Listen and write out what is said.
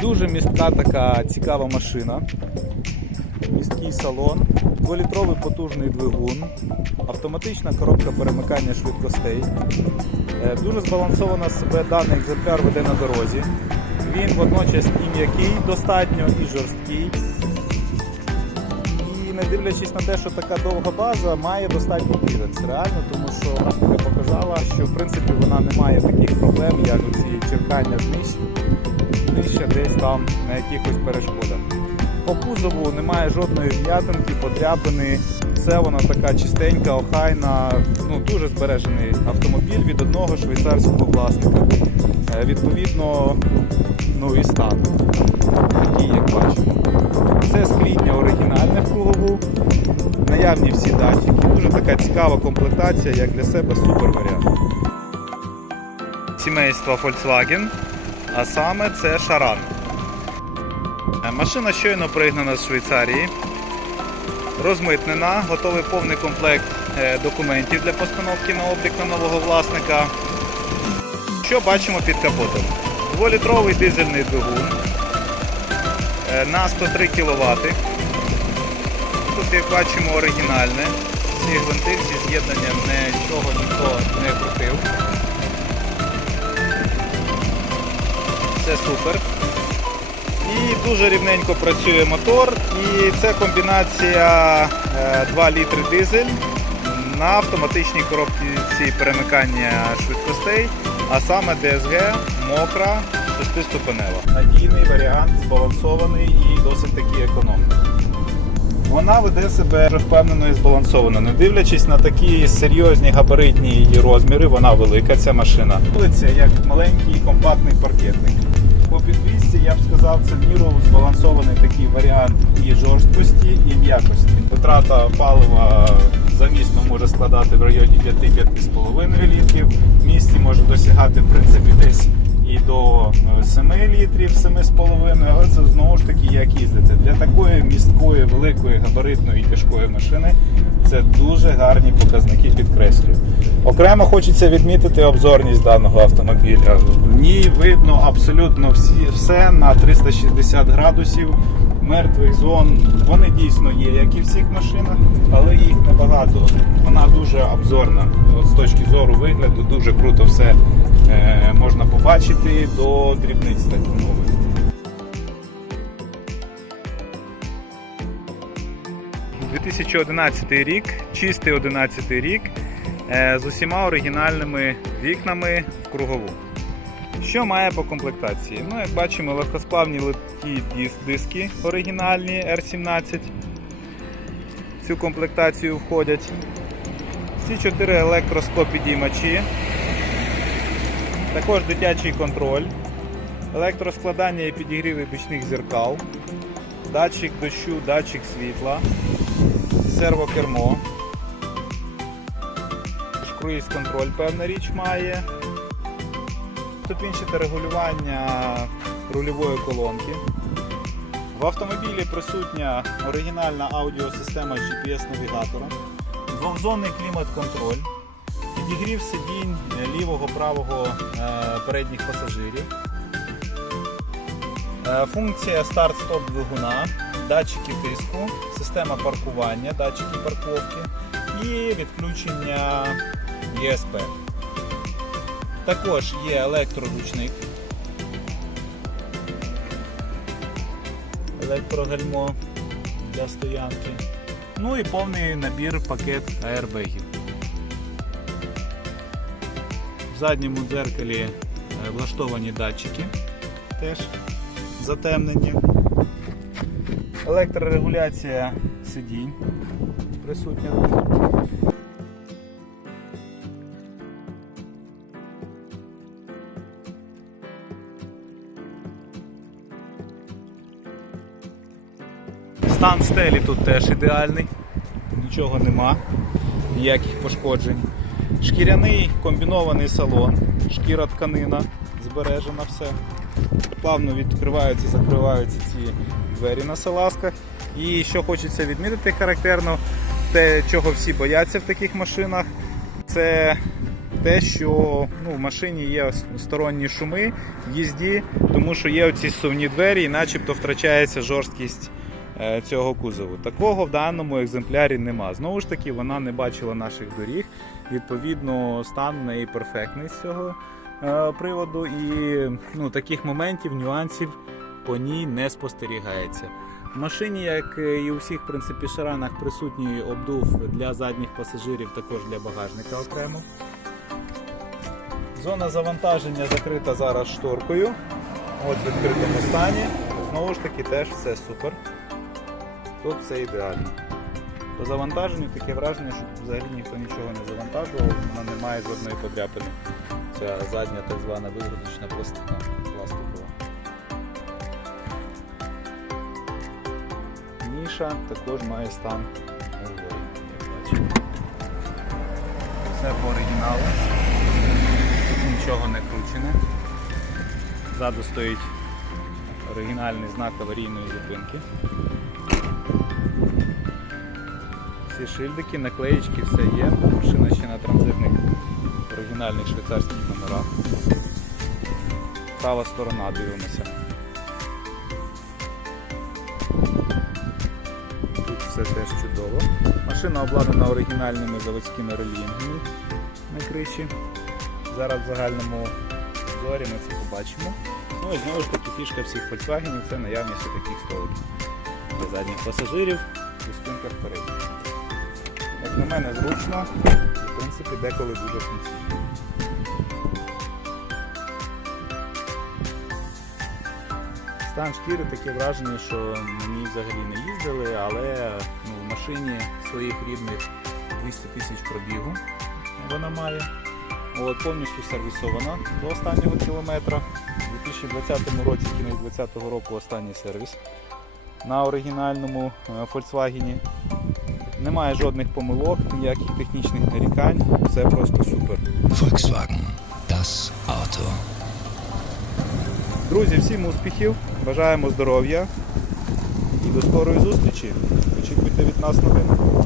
Дуже містка така цікава машина. Місткий салон, 2-літровий потужний двигун, автоматична коробка перемикання швидкостей. Е, Дуже збалансовано себе даний екземпляр веде на дорозі. Він водночас і м'який достатньо, і жорсткий. І не дивлячись на те, що така довга база, має достатньо кліренс. Реально, тому що практика показала, що в принципі вона не має таких проблем, як ці черкання знищ, нижче десь там на якихось перешкодах. По кузову немає жодної вм'ятинки, подряпини. Все воно така чистенька, охайна, ну дуже збережений автомобіль від одного швейцарського власника. Е, Відповідно, ну і стан, такий, як бачимо. Це скління оригінальне в кругову, наявні всі датчики. Дуже така цікава комплектація, як для себе супер варіант. Сімейство Volkswagen, а саме це Шаран. Е, Машина щойно пригнана з Швейцарії, розмитнена, готовий повний комплект е, документів для постановки на облік на нового власника. Що бачимо під капотом? 2-літровий дизельний двигун е, на 103 кВт. Тут, як бачимо, оригінальне. Ці гвинти, всі з'єднання нічого ніхто не крутив. Це супер. І дуже рівненько працює мотор. І це комбінація е, 2 літри дизель на автоматичній коробці перемикання швидкостей, а саме DSG мокра 6-ступенева. Надійний варіант, збалансований і досить таки економний. Вона веде себе впевнено і збалансовано, не дивлячись на такі серйозні габаритні розміри, вона велика ця машина. Вулиця як маленький компактний паркетник. По підвісці я б сказав, це в міру збалансований такий варіант і жорсткості, і м'якості. Витрата палива замісно може складати в районі 5-5,5 літрів. В місті може досягати в принципі десь і до е, 7 літрів, 7,5, але це знову ж таки як їздити. Для такої місткої, великої, габаритної і тяжкої машини це дуже гарні показники підкреслюю. Окремо хочеться відмітити обзорність даного автомобіля. В ній видно абсолютно всі, все на 360 градусів. Мертвих зон, вони дійсно є, як і всіх машинах, але їх небагато. Вона дуже обзорна. От з точки зору вигляду, дуже круто все е, можна побачити до дрібниць, так мовити. – 2011 рік, чистий 11 рік е, з усіма оригінальними вікнами в кругову. Що має по комплектації? Ну, як бачимо, легкосплавні легкі диски оригінальні R17. В цю комплектацію входять всі чотири електроскопідіймачі, також дитячий контроль, електроскладання і підігріви бічних зеркал, датчик дощу, датчик світла, сервокермо, круїз контроль певна річ має. Ступінчате регулювання рульової колонки. В автомобілі присутня оригінальна аудіосистема GPS-навігатором, двохзонний клімат-контроль, підігрів сидінь е, лівого правого е, передніх пасажирів, Е, функція старт-стоп двигуна, датчики тиску, система паркування, датчики парковки і відключення ЄСП. Також є електроручник, електрогальмо для стоянки. Ну і повний набір пакет аербегів. В задньому дзеркалі е, влаштовані датчики, теж затемнені. Електрорегуляція сидінь присутня. Стан стелі тут теж ідеальний, нічого нема, ніяких пошкоджень. Шкіряний комбінований салон, шкіра тканина, збережена все. Плавно відкриваються, закриваються ці двері на салазках. І що хочеться відмітити характерно, те, чого всі бояться в таких машинах, це те, що ну, в машині є сторонні шуми в їзді, тому що є оці сувні двері і начебто втрачається жорсткість е, цього кузову. Такого в даному екземплярі нема. Знову ж таки, вона не бачила наших доріг. Відповідно, стан неї перфектний з цього приводу, і ну, таких моментів, нюансів по ній не спостерігається. В машині, як і у всіх в принципі, шаранах, присутній обдув для задніх пасажирів, також для багажника окремо. Зона завантаження закрита зараз шторкою. От в відкритому стані. Знову ж таки, теж все супер. Тут все ідеально. По завантаженню таке враження, що взагалі ніхто нічого не завантажував, вона не має жодної подряпини. Ця задня так звана вигрузочна пластина пластикова. Ніша також має стан нової, як бачите. Все по оригіналу. Тут нічого не кручене. Ззаду стоїть оригінальний знак аварійної зупинки. Всі шильдики, наклеїчки, все є. Машина ще на транзитних оригінальних швейцарських номерах. Права сторона дивимося. Тут все теж чудово. Машина обладнана оригінальними заводськими релінгами на криші. Зараз в загальному обзорі ми це побачимо. Ну і знову ж таки фішка всіх Volkswagen це наявність таких столиків для задніх пасажирів у спинках передніх. Як на мене зручно, в принципі деколи дуже функційно. Стан шкіри таке враження, що ній взагалі не їздили, але ну, в машині своїх рідних 200 тисяч пробігу вона має. От, повністю сервісована до останнього кілометра. У 2020 році, кінець 2020 року останній сервіс на оригінальному е, Volkswagen. Немає жодних помилок, ніяких технічних нарікань, все просто супер. Volkswagen. Друзі, всім успіхів, бажаємо здоров'я і до скорої зустрічі. Очікуйте від нас новин. Вони будуть.